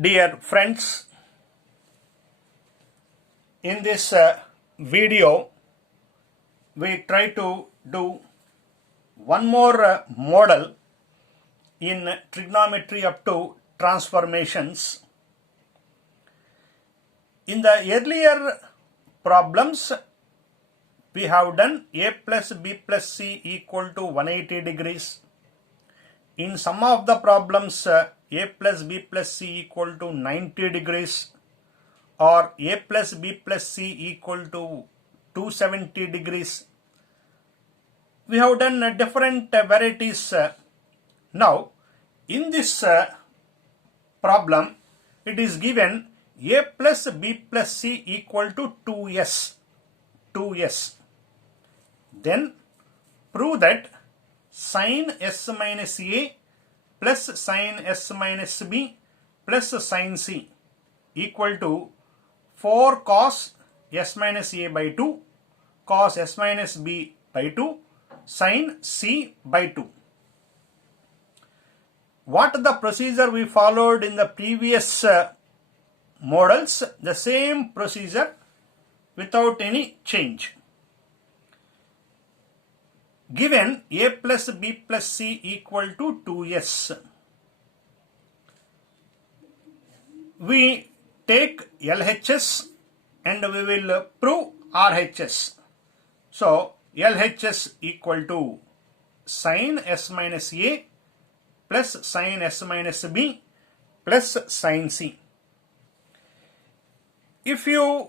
Dear friends, in this video we try to do one more model in trigonometry up to transformations. In the earlier problems we have done a plus b plus c equal to 180 degrees. In some of the problems a plus b plus c equal to 90 degrees or a plus b plus c equal to 270 degrees. We have done different varieties. Now in this problem it is given a plus b plus c equal to 2s. Then prove that sin s minus a plus sin s minus b plus sin c equal to 4 cos s minus a by 2 cos s minus b by 2 sin c by 2. What the procedure we followed in the previous models? The same procedure without any change. Given a plus b plus c equal to 2s, we take LHS and we will prove RHS. So LHS equal to sin s minus a plus sin s minus b plus sin c. If you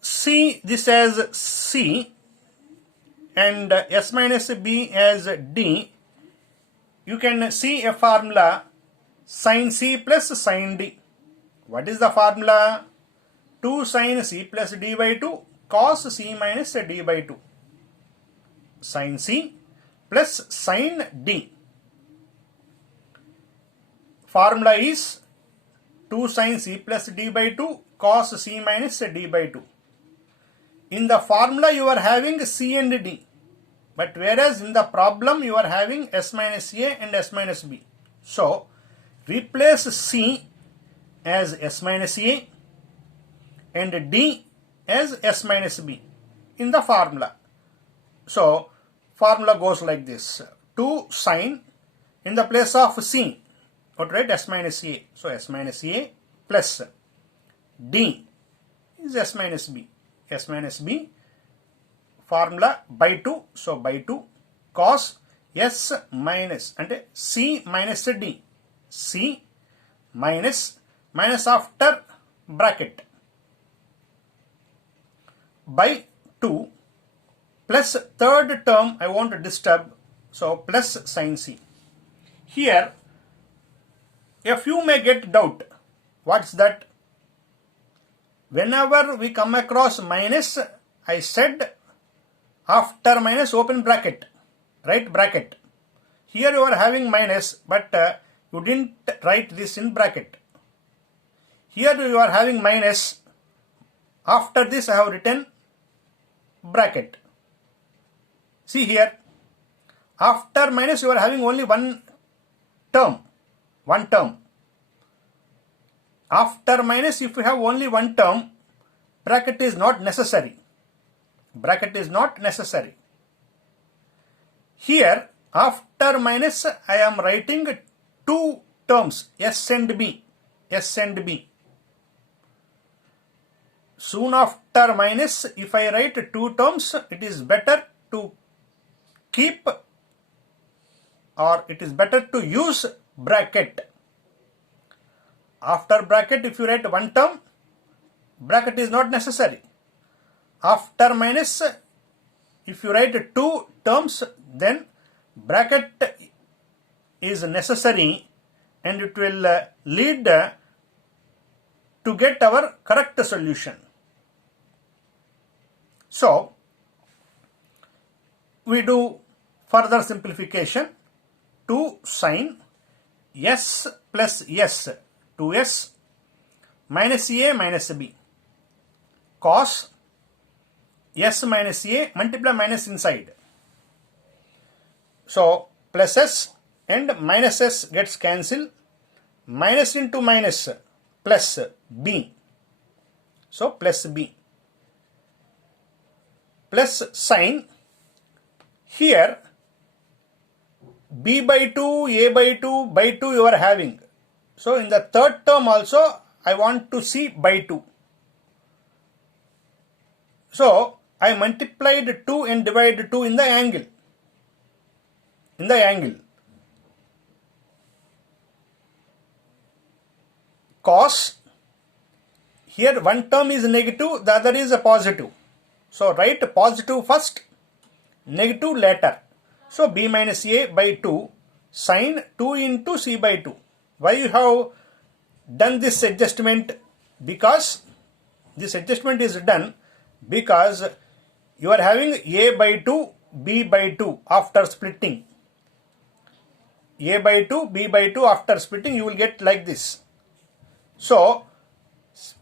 see this as c and s minus b as d, you can see a formula sin c plus sin d. What is the formula? 2 sin c plus d by 2 cos c minus d by 2. Sin c plus sin d. Formula is 2 sin c plus d by 2 cos c minus d by 2. In the formula you are having c and d, but whereas in the problem you are having s minus a and s minus b. So replace c as s minus a and d as s minus b in the formula. So formula goes like this: 2 sin, in the place of c what write s minus a, so s minus a plus d is s minus b. S minus b formula by 2, so by 2 cos s minus and c minus d, c minus after bracket by 2 plus third term I want to disturb, so plus sin c. Here a few may get doubt. What's that? Whenever we come across minus, I said after minus open bracket, right bracket. Here you are having minus, but you didn't write this in bracket. Here you are having minus, after this I have written bracket. See here, after minus you are having only one term. After minus, if you have only one term, bracket is not necessary. Here, after minus, I am writing two terms, s and b. Soon after minus, if I write two terms, it is better to keep, or it is better to use bracket. After bracket, if you write one term, bracket is not necessary. After minus, if you write two terms, then bracket is necessary and it will lead to get our correct solution. So we do further simplification. 2 sin s plus s, 2s minus a minus b cos s minus a, multiply minus inside. So plus s and minus s gets cancelled. Minus into minus, plus b. So plus b plus sine. Here b by 2, a by 2, by 2 you are having. So in the third term also I want to see by 2. So I multiplied 2 and divided 2 in the angle. Cos, here one term is negative, the other is a positive. So write positive first, negative later. So b minus a by 2 sine 2 into c by 2. Why you have done this adjustment? Because this adjustment is done because you are having a by 2, b by 2 after splitting. A by 2, b by 2 after splitting you will get like this. So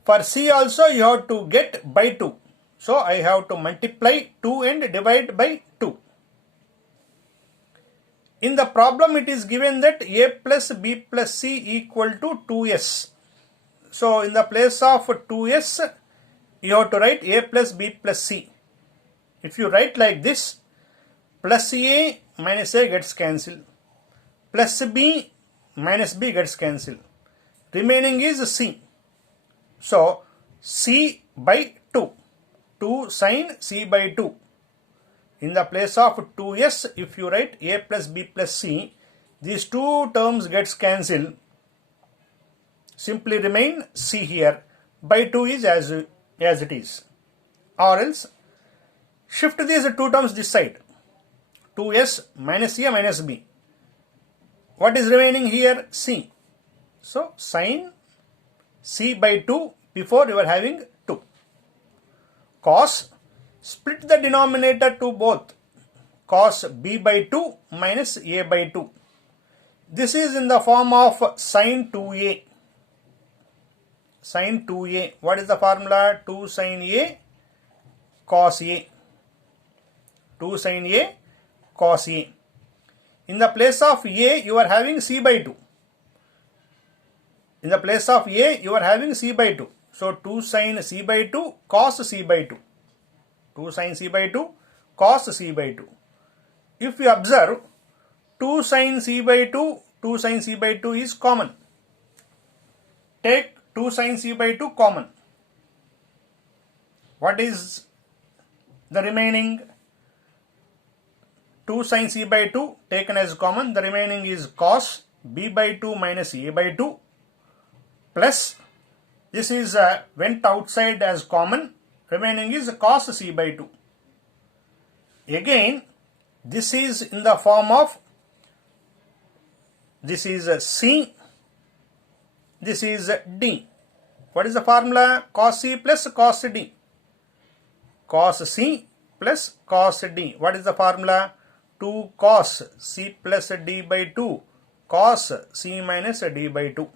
for c also you have to get by 2. So I have to multiply 2 and divide by 2. In the problem it is given that a plus b plus c equal to 2s. So in the place of 2s you have to write a plus b plus c. If you write like this, plus a minus a gets cancelled, plus b minus b gets cancelled, remaining is c. So c by 2, 2 sine c by 2. In the place of 2s, if you write a plus b plus c, these two terms gets cancelled. Simply remain c here. By 2 is as it is. Or else shift these two terms this side. 2s minus a minus b. What is remaining here? C. So sine c by 2, before you are having 2. Cos, split the denominator to both. Cos b by 2 minus a by 2. This is in the form of sine 2a. Sine 2a. What is the formula? 2 sine a cos a. 2 sine a cos a. In the place of a you are having c by 2. In the place of a you are having c by 2. So 2 sine c by 2 cos c by 2. 2 sine c by 2 cos c by 2. If you observe, 2 sine c by 2, 2 sine c by 2 is common. Take 2 sine c by 2 common. What is the remaining? 2 sine c by 2 taken as common. The remaining is cos b by 2 minus a by 2 plus this is went outside as common. Remaining is cos c by 2. Again, this is in the form of, this is c, this is d. What is the formula? Cos c plus cos d. Cos c plus cos d. What is the formula? 2 cos c plus d by 2 cos c minus d by 2.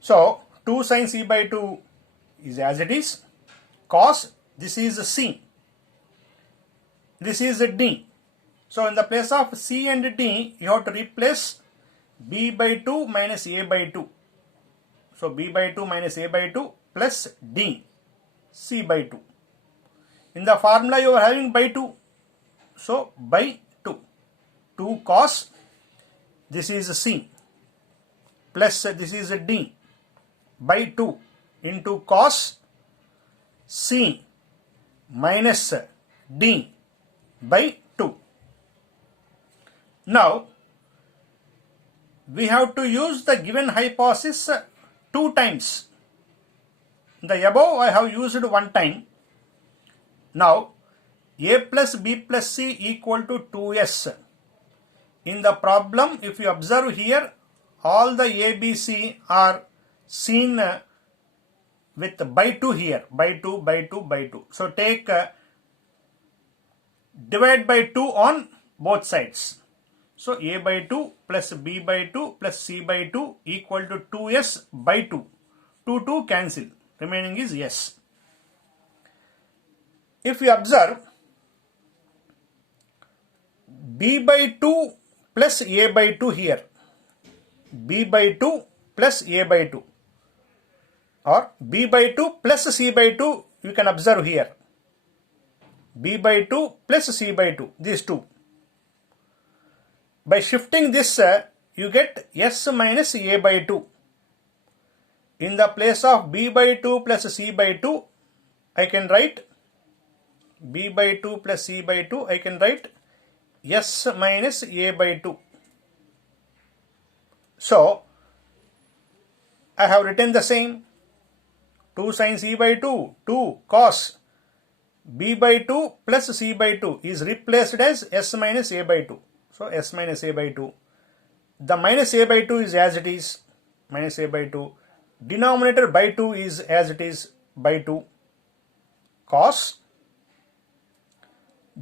So 2 sine c by 2 is as it is. Cos, this is c, this is d. So in the place of c and d you have to replace b by 2 minus a by 2. So b by 2 minus a by 2 plus d c by 2. In the formula you are having by 2. So by 2. 2 cos, this is c, plus this is d by 2 into cos c minus d by 2. Now we have to use the given hypothesis 2 times. The above I have used 1 time. Now a plus b plus c equal to 2s. In the problem, if you observe here, all the a, b, c are seen with by 2 here. By 2, by 2, by 2. So take divide by 2 on both sides. So a by 2 plus b by 2 plus c by 2 equal to 2s by 2. 2, 2 cancel. Remaining is s. If you observe, b by 2 plus a by 2 here. b by 2 plus a by 2, or b by 2 plus c by 2, you can observe here. b by 2 plus c by 2, these two. By shifting this, you get s minus a by 2. In the place of b by 2 plus c by 2, I can write b by 2 plus c by 2, I can write s minus a by 2. So, I have written the same. 2 sin c by 2, 2 cos b by 2 plus c by 2 is replaced as s minus a by 2. So, s minus a by 2. The minus a by 2 is as it is, minus a by 2. Denominator by 2 is as it is, by 2. Cos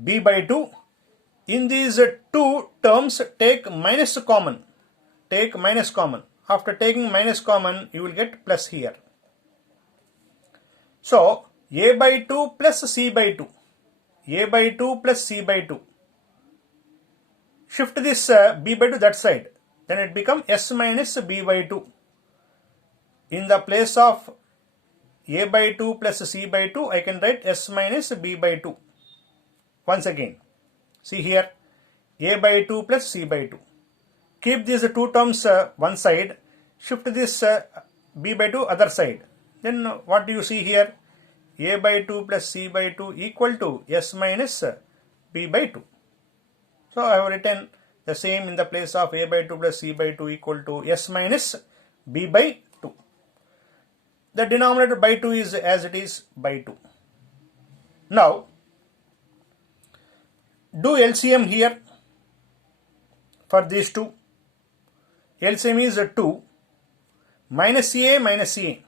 b by 2. In these two terms, take minus common. Take minus common. After taking minus common, you will get plus here. So, a by 2 plus c by 2. a by 2 plus c by 2. Shift this b by 2 that side. Then it becomes s minus b by 2. In the place of a by 2 plus c by 2, I can write s minus b by 2. Once again, see here, a by 2 plus c by 2. Keep these two terms one side, shift this b by 2 other side. Then what do you see here? a by 2 plus c by 2 equal to s minus b by 2. So I have written the same in the place of a by 2 plus c by 2 equal to s minus b by 2. The denominator by 2 is as it is, by 2. Now, do LCM here for these two. LCM is 2 minus a minus a.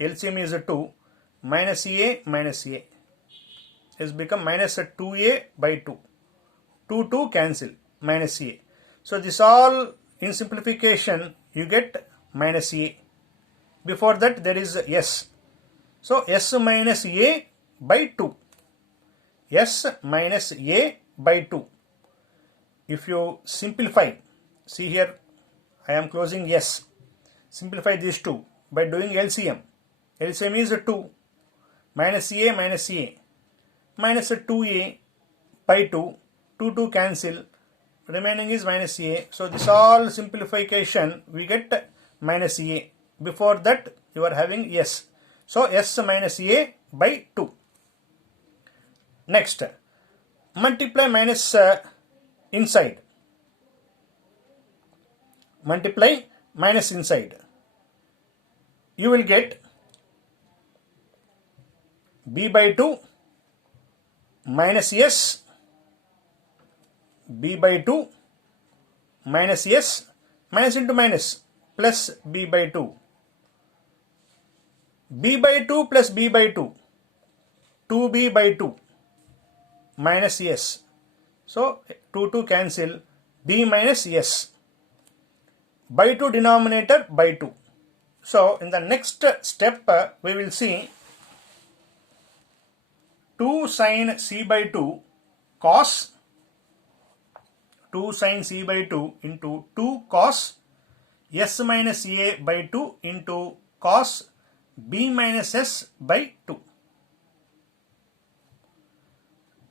LCM is 2 minus a minus a. Has become minus 2a by 2. 2 cancel, minus a. So this all in simplification you get minus a. Before that there is s. So s minus a by 2. S minus a by 2. If you simplify, see here, I am closing s. Simplify these two by doing LCM. LCM is 2 minus a minus a. Minus 2a by 2. 2 cancel. Remaining is minus a. So this all simplification we get minus a. Before that you are having s. So s minus a by 2. Next, multiply minus inside. Multiply minus inside. You will get b by 2 minus s, b by 2 minus s, minus into minus, plus b by 2. b by 2 plus b by 2, 2b by 2 minus s. So 2 cancel, b minus s. By 2 denominator by 2. So in the next step we will see 2 sin c by 2 cos 2 sin c by 2 into 2 cos s minus a by 2 into cos b minus s by 2.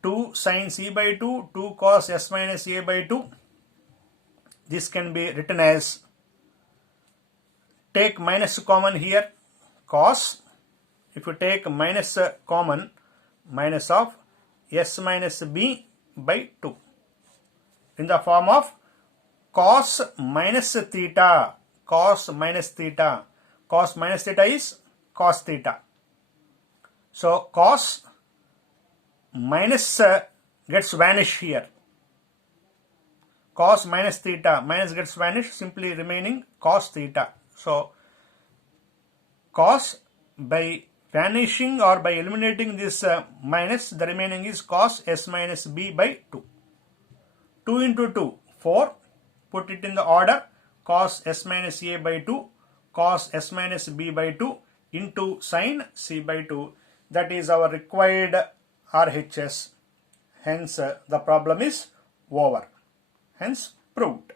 2 sin c by 2, 2 cos s minus a by 2. This can be written as, take minus common here, cos. If you take minus common, minus of s minus b by 2. In the form of cos minus theta. Cos minus theta. Cos minus theta is cos theta. So cos minus gets vanished here. Cos minus theta, minus gets vanished, simply remaining cos theta. So cos, by vanishing or by eliminating this minus, the remaining is cos s minus b by 2. 2 into 2, 4. Put it in the order, cos s minus a by 2, cos s minus b by 2 into sin c by 2. That is our required RHS. Hence the problem is over. Hence proved.